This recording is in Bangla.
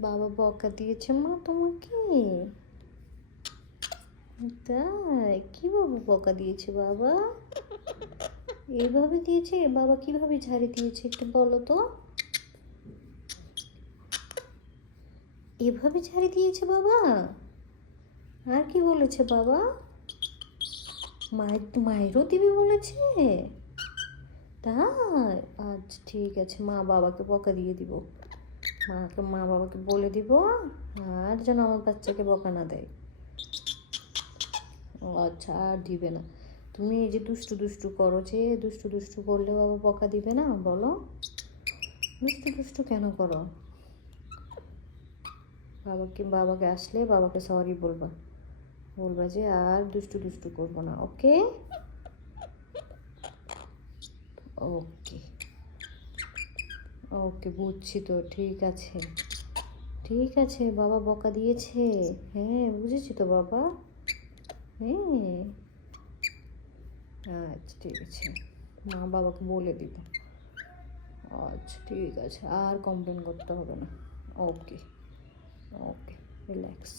বাবা বকা দিয়েছে মা তোমাকে? তাই কিভাবে বকা দিয়েছে বাবা? এভাবে দিয়েছে? বাবা কিভাবে ঝাড়ি দিয়েছে একটু বলো তো? এভাবে ঝাড়ি দিয়েছে বাবা? আর কি বলেছে বাবা? মায়েরও দিবি বলেছে? তাই আচ্ছা ঠিক আছে, মা বাবাকে বকা দিয়ে দিব। মা বাবাকে বলে দিব আর যেন আমার বাচ্চাকে বকা না দেয়। ও আচ্ছা, আর দিবে না। তুমি এই যে দুষ্টু দুষ্টু করো, যে দুষ্টু দুষ্টু করলে বাবা বকা দিবে না বলো? দুষ্টু দুষ্টু কেন করো? বাবাকে আসলে বাবাকে সরি বলবা, বলবা যে আর দুষ্টু দুষ্টু করবো না। ওকে ওকে ওকে, বুঝছি তো, ঠিক আছে ঠিক আছে। বাবা বকা দিয়েছে, হ্যাঁ বুঝেছি তো বাবা। হ্যাঁ আচ্ছা ঠিক আছে, মা বাবাকে বলে দিব। আচ্ছা ঠিক আছে, আর কমপ্লেন করতে হবে না। ওকে ওকে, রিল্যাক্স।